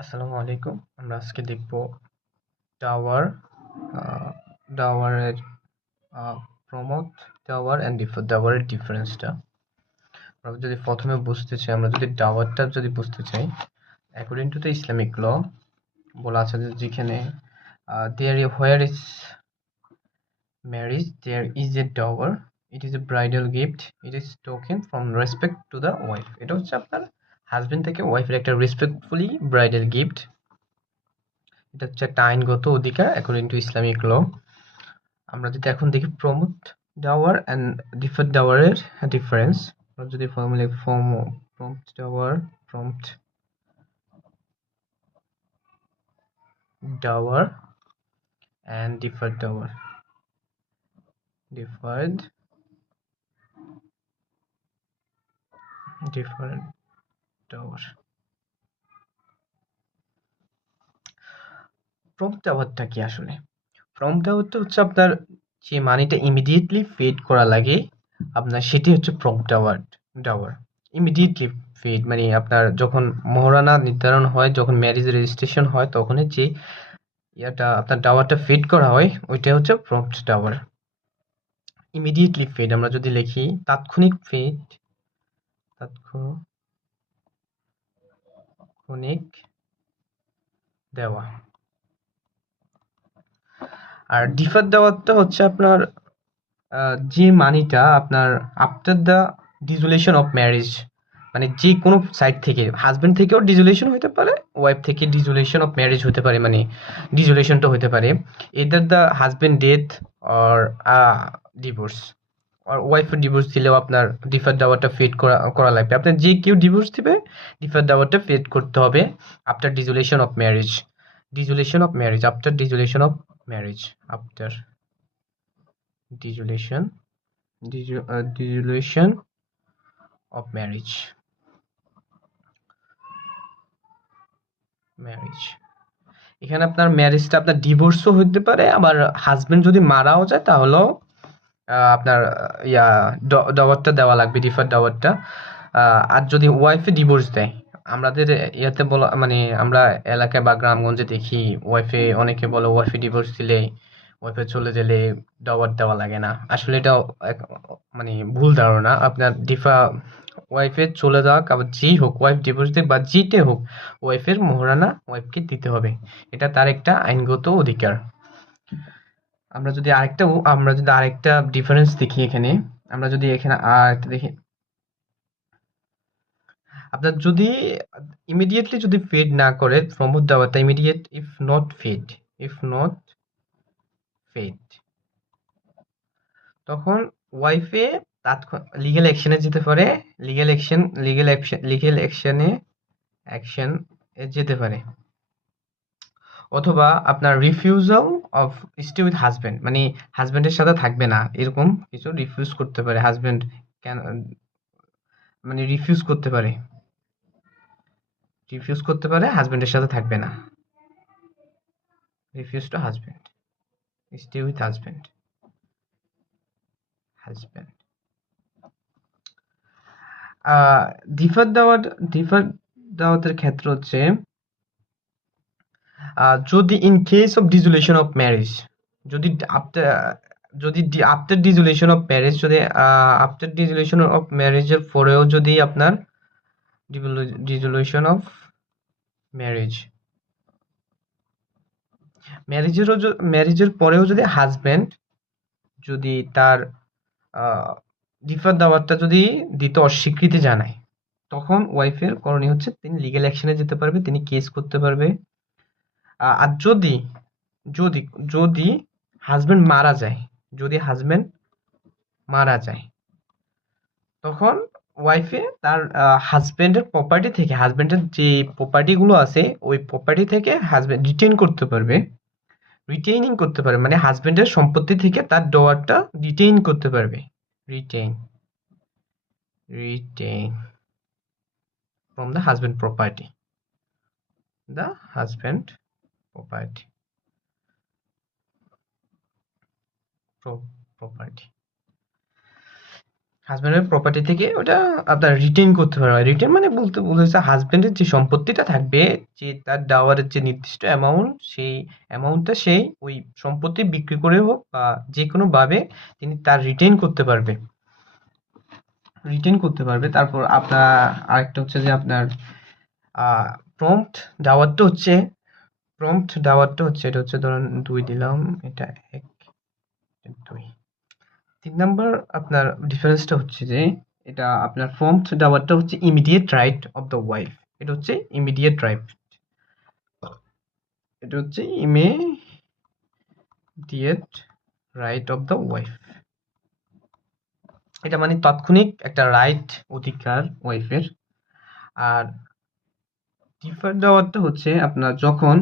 আসসালামু আলাইকুম। আমরা আজকে দেখব টাওয়ার, আ টাওয়ারের আ প্রমোট টাওয়ার অ্যান্ড টাওয়ারের ডিফারেন্সটা। আমরা যদি ১ম এ বুঝতে চাই, আমরা যদি টাওয়ারটা যদি বুঝতে চাই, according to the Islamic law বলা আছে যে যেখানে where is marriage, there is a dower. It is a bridal gift. It is token from respect to the wife. এটা হচ্ছে আপনার হাসব্যান্ড থেকে ওয়াইফের একটা রেসপেক্টফুলি ব্রাইডাল গিফট। এটা হচ্ছে একটা আইনগত অধিকার অ্যাকর্ডিং টু ইসলামিক ল। আমরা যদি এখন দেখি প্রমোট ডাওয়ার অ্যান্ড ডিফার্ড ডাওয়ারের ডিফারেন্স। আমরা যদি formula prompt dower, prompt dower and deferred dower, deferred dower. Prompt ডাওয়ারটা কি আসলে? প্রম্পট ডাওয়ারটা হচ্ছে আপনার যে মানিটা ইমিডিয়েটলি পেড করা লাগে আপনার, সেটি হচ্ছে প্রম্পট ডাওয়ার ইমিডিয়েটলি পেড, মানে আপনার যখন মহারণা নির্ধারণ হয়, যখন ম্যারেজ রেজিস্ট্রেশন হয়, তখনই যে ইয়াটা আপনার ডাওয়ারটা ফিড করা হয়, ওইটা হচ্ছে প্রম্পট ডাওয়ার। ইমিডিয়েটলি ফিড আমরা যদি লিখি তাৎক্ষণিক ফিড, তাৎক্ষণিক দেওয়া। আর ডিফার দেওয়ারটা হচ্ছে আপনার যে মানিটা আপনার আফটার দ্য ডিসোলিউশন অফ ম্যারেজ, মানে যে কোনো সাইড থেকে, হাজবেন্ড থেকেও ডিসোলিউশন হতে পারে, ওয়াইফ থেকে ডিসোলিউশন অফ ম্যারেজ হতে পারে, মানে ডিসোলিউশনটা হতে পারে either the husband death or divorce. আর ওয়াইফের ডিভোর্স দিলেও আপনার ডিফার দাওয়ারটা ফেড করা লাগবে। আপনার যে কেউ ডিভোর্স দিবে, ডিফার দাওয়ারটা ফেড করতে হবে after dissolution of marriage. After dissolution of marriage, after dissolution dissolution of marriage. এখানে আপনার ম্যারেজটা আপনার ডিভোর্সও হতে পারে, আবার হাজবেন্ড যদি মারাও যায় তাহলেও আপনার ইয়া দাওয়াতটা দেওয়া লাগবে, ডিফার দাওয়াতটা। আর যদি ওয়াইফে ডিভোর্স দেয়, আমাদের ইয়াতে বলা, মানে আমরা এলাকায় বা গ্রামগঞ্জে দেখি ওয়াইফে, অনেকে বলে ওয়াইফে ডিভোর্স দিলে, ওয়াইফে চলে গেলে দাওয়াত দেওয়া লাগে না। আসলে এটা মানে ভুল ধারণা। আপনার ওয়াইফে চলে যাওয়া, আবার যেই হোক, ওয়াইফ ডিভোর্স দিক বা যেইটে হোক, ওয়াইফের মোহরানা ওয়াইফকে দিতে হবে। এটা তার একটা আইনগত অধিকার। আমরা যদি আরেকটা ডিফারেন্স দেখি এখানে, আমরা যদি এখানে আরেকটা দেখি, আপনার যদি ইমিডিয়েটলি যদি ফেড না করে প্রমোট দেওয়াটা, ইমিডিয়েট ইফ নট ফেড, তখন ওয়াইফে লিগ্যাল অ্যাকশনে যেতে পারে, অ্যাকশন যেতে পারে। অথবা আপনার refusal of stay with husband, মানে হাজবেন্ডের সাথে থাকবে না, এরকম কিছু রিফিউজ করতে পারে হাজবেন্ড। কেন মানে রিফিউজ করতে পারে, হাজবেন্ডের সাথে থাকবে না। Refuse to husband, stay with husband. Defer দাওয়াতের ক্ষেত্র হচ্ছে যদি in case of dissolution of marriage, যদি আফটার যদি আফটার ডিসোলিউশন অফ ম্যারেজ, যদি আফটার ডিসোলিউশন অফ ম্যারেজের পরেও যদি আপনার ডিসোলিউশন অফ ম্যারেজ, ম্যারেজের পরেও যদি হাজবেন্ড যদি তার ডিফার দাওয়াতটা যদি দিতে অস্বীকৃতি জানায়, তখন ওয়াইফের করণীয় হচ্ছে তিনি লিগ্যাল অ্যাকশনে যেতে পারবে, তিনি কেস করতে পারবে। আর যদি যদি যদি হাজবেন্ড মারা যায়, তখন ওয়াইফে তার হাজবেন্ডের প্রপার্টি থেকে, হাজবেন্ডের যে প্রপার্টি গুলো আছে, ওই প্রপার্টি থেকে হাজবেন্ড রিটেইনিং করতে পারে, মানে হাজবেন্ডের সম্পত্তি থেকে তার ডোয়ারটা রিটেইন করতে পারবে। Retain retain from the husband property, the husband property property. হাজবেন্ডের প্রপার্টি থেকে ওটা আপনার রিটেইন করতে পারবে। রিটেইন মানে বলতে বলেছে হাজবেন্ডের যে সম্পত্তিটা থাকবে, যে তার ডাওয়ারের যে নির্দিষ্ট অ্যামাউন্ট, সেই অ্যামাউন্টটা সেই ওই সম্পত্তি বিক্রি করে হোক বা যে কোনোভাবে তিনি তার রিটেইন করতে পারবে। রিটেইন করতে পারবে। তারপর আপনার আরেকটা হচ্ছে যে আপনার প্রম্পট ডাওয়ারটা হচ্ছে এটা হচ্ছে ধরুন 2 দিলাম, এটা 1, 2। 3 নাম্বার আপনার ডিফারেন্সটা হচ্ছে যে এটা আপনার প্রম্পট ডাওয়ারটা হচ্ছে immediate right of the wife. এটা হচ্ছে ইমিডিয়েট রাইট। এটা হচ্ছে immediate right of the wife. এটা মানে তাৎক্ষণিক একটা রাইট, অধিকার ওয়াইফের। আর ডিফার্ড ডাওয়ারটা হচ্ছে আপনার যখন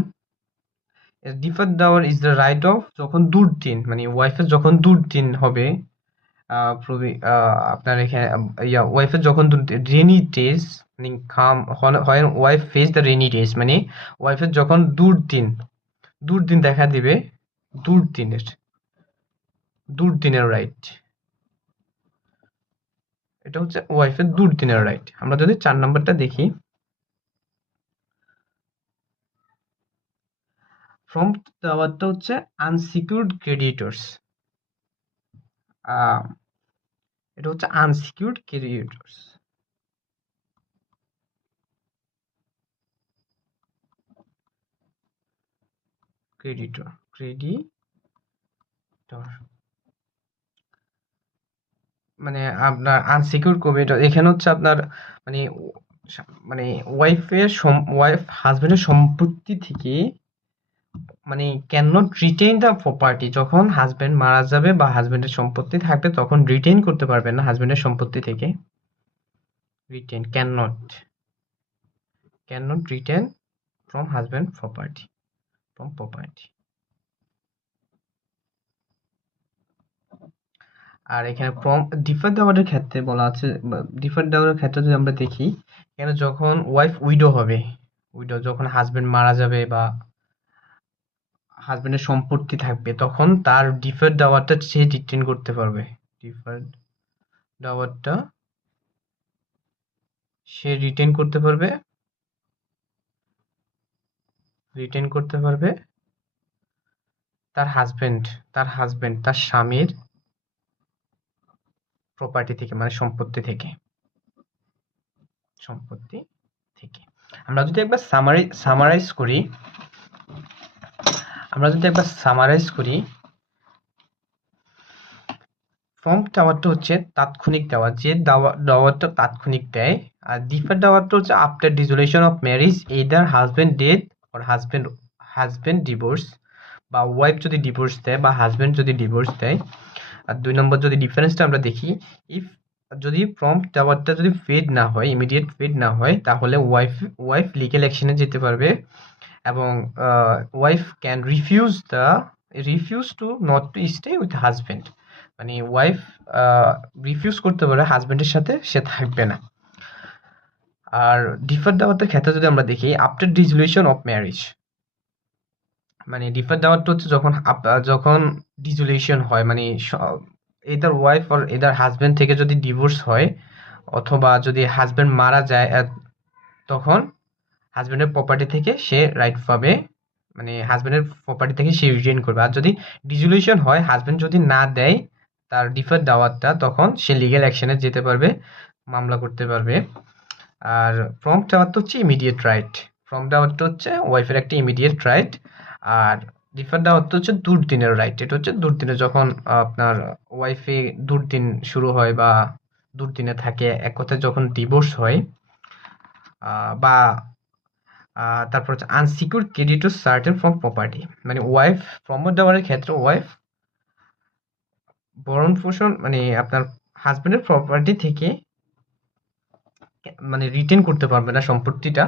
deferred Dawr is the right of যখন দুর্দিন, মানে ওয়াইফের যখন দুর্দিন হবে, আপনার এখানে ওয়াইফের যখন রেনি ডেজ, মানে হয় wife face the rainy days, মানে ওয়াইফের যখন দুর্দিন দেখা দিবে, দুর্দিনের রাইট। এটা হচ্ছে ওয়াইফের দুর্দিনের রাইট। আমরা যদি 4 নাম্বারটা দেখি, ফ্রম দেওয়ারটা হচ্ছে আনসিকিউরড ক্রেডিটর্স। এটা হচ্ছে আনসিকিউরড ক্রেডিটর্স। ক্রেডিটর মানে আপনার আনসিকিউরড ক্রেডিটর এখানে হচ্ছে আপনার মানে মানে ওয়াইফ হাজবেন্ডের সম্পত্তি থেকে মানে can not retain the property. যখন হাজবেন্ড মারা যাবে বা হাজবেন্ডের সম্পত্তি থাকবে তখন রিটেইন করতে পারবেন না হাজবেন্ডের সম্পত্তি থেকে। Retain can not retain from husband property, আর এখানে ডিফার্ড ডাওয়ারের ক্ষেত্রে বলা আছে, ডিফার্ড ডাওয়ারের ক্ষেত্রে যদি আমরা দেখি, এখানে যখন ওয়াইফ উইডো হবে, যখন হাজবেন্ড মারা যাবে বা হাজবেন্ডের সম্পত্তি থাকবে তখন তার ডিফার্ড ডাওয়ারটা সে রিটেইন করতে পারবে। ডিফার্ড ডাওয়ারটা সে রিটেইন করতে পারবে তার স্বামীর প্রপার্টি থেকে, মানে সম্পত্তি থেকে। আমরা যদি একবার সামারাইজ করি, প্রম্পট ডাওয়ারটা হচ্ছে তাৎক্ষণিক দেওয়া, যে ডাওয়ারটা তাৎক্ষণিক দেয়। আর ডিফার্ড ডাওয়ারটা হচ্ছে after dissolution of marriage, either husband death or husband divorce, বা ওয়াইফ যদি ডিভোর্স দেয় বা হাজবেন্ড যদি ডিভোর্স দেয়। আর 2 নম্বর যদি ডিফারেন্সটা আমরা দেখি, যদি প্রম্পট ডাওয়ারটা যদি ইমিডিয়েট পেড না হয় তাহলে ওয়াইফ লিগ্যাল অ্যাকশনে যেতে পারবে, এবং wife can refuse to not to stay with husband, মানে ওয়াইফ রিফিউজ করতে পারে হাজবেন্ডের সাথে সে থাকবে না। আর ডিফার্ড ডাওয়ারটার ক্ষেত্রে যদি আমরা দেখি, আফটার ডিসোলিউশন অফ ম্যারেজ, মানে ডিফার্ড ডাওয়ারটা হচ্ছে যখন ডিসোলিউশন হয়, মানে either wife or either husband থেকে যদি ডিভোর্স হয় অথবা যদি হাজবেন্ড মারা যায়, তখন হাজবেন্ডের প্রপার্টি থেকে সে রাইট পাবে, মানে হাজবেন্ডের প্রপার্টি থেকে সে রিটেইন করবে। আর যদি ডিসোলিউশন হয়, হাজবেন্ড যদি না দেয় তার ডিফার্ড ডাওয়ারটা, তখন সে লিগ্যাল অ্যাকশনে যেতে পারবে, মামলা করতে পারবে। আর প্রম্পট ডাওয়ারটা হচ্ছে ইমিডিয়েট রাইট। প্রম্পট ডাওয়ারটা হচ্ছে ওয়াইফের একটা ইমিডিয়েট রাইট। আর ডিফার্ড ডাওয়ারটা হচ্ছে দুর্দিনের রাইট। এটা হচ্ছে দুর্দিনে, যখন আপনার ওয়াইফে দুর্দিন শুরু হয় বা দুর্দিনে থাকে, এক কথায় যখন ডিভোর্স হয়, বা তারপর হচ্ছে unsecured creditor certain from property, মানে ওয়াইফ প্রম্পট ডাওয়ারের ক্ষেত্রে ওয়াইফ ভরণ পোষণ, মানে আপনার হাজবেন্ডের প্রপার্টি থেকে মানে রিটেইন করতে পারবে না সম্পত্তিটা।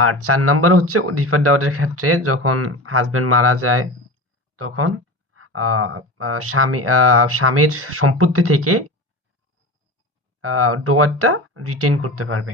আর 4 নাম্বার হচ্ছে ডিফার্ড ডাওয়ারের ক্ষেত্রে যখন হাজবেন্ড মারা যায় তখন স্বামীর সম্পত্তি থেকে ডাওয়ারটা রিটেইন করতে পারবে।